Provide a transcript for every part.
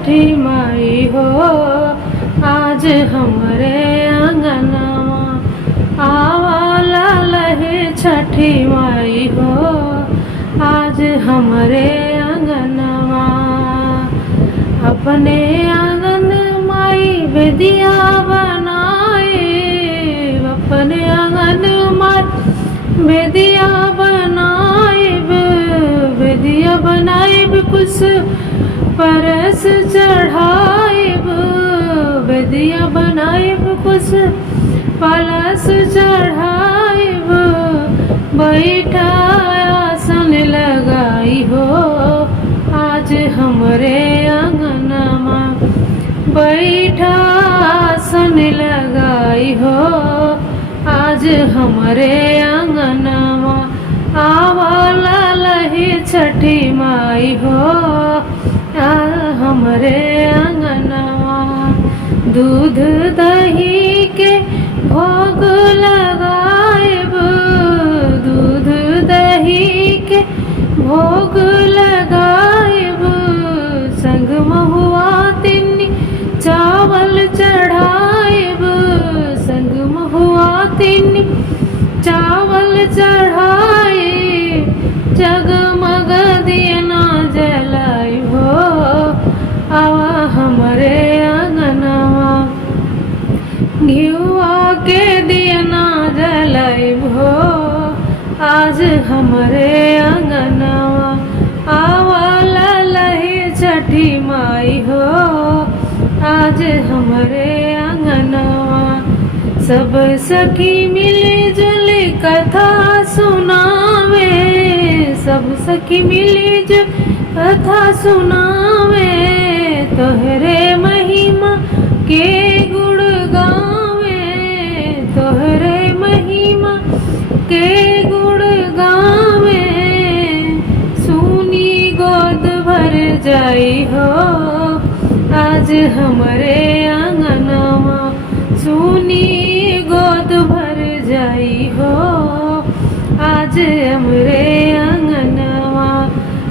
छठी माई हो आज हमरे आंगनवा आवाला लहे छठी माई हो आज हमरे आंगनवा। अपने आंगन माई बेदिया बनाए, अपने आंगन माई बेदिया बनाए, बेदिया बनाए कुछ परस चढ़ाए, बेदिया बनाए कुछ पलस चढ़ाए, बैठा आसन लगाई हो आज हमरे आंगनमा, बैठा आसन लगाई हो आज हमरे आंगनमा। आवाला लहे छठी माई हो हमरे आंगनवा। दूध दही के भोग लगाएब, दूध दही के भोग लगाएब, संग महुआ तिन्नी चावल चढ़ाएब, संग महुआ तिन्नी चावल चढ़ाए, जगमग दियना जलाई हो आवा हमरे आंगनवा। घिउआ के दियना जलाई हो आज हमरे आंगनवा। आवाला लहे छठी माई हो आज हमरे आंगनवा। सब सखी मिली जुली कथा सुनावे, सब सखी मिली जुली कथा सुनावे, तोहरे महिमा के गुण गावे, तोहरे महिमा के गुण गावे। सुनी गोद भर जाई हो आज हमरे आंगनवा, सुनी गोद भर जाई हो आज हमरे आंगनवा।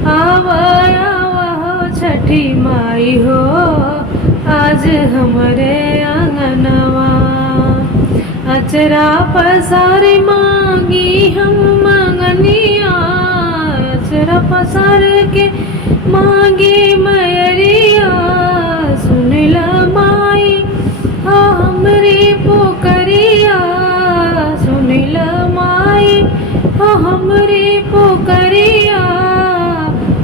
आवा हो छठी माई हो आज हमरे आंगनवा। अचरा पसारी मांगी हम मंगनिया, अचरा पसार के मांगी मयरिया, सुनिला माई हो हमरी पुकरिया, सुनिला माई हो हमरी पुकरिया।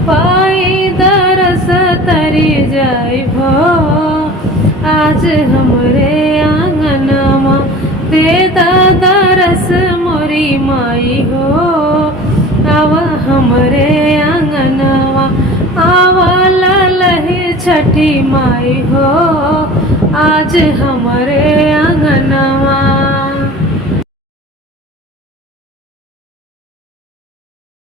पाई दरस तरी जाई हो आज हमरे आंगनवा, देता दरस मोरी माई हो आवा हमरे आंगनवा। आवाला लहे छठी माई हो आज हमरे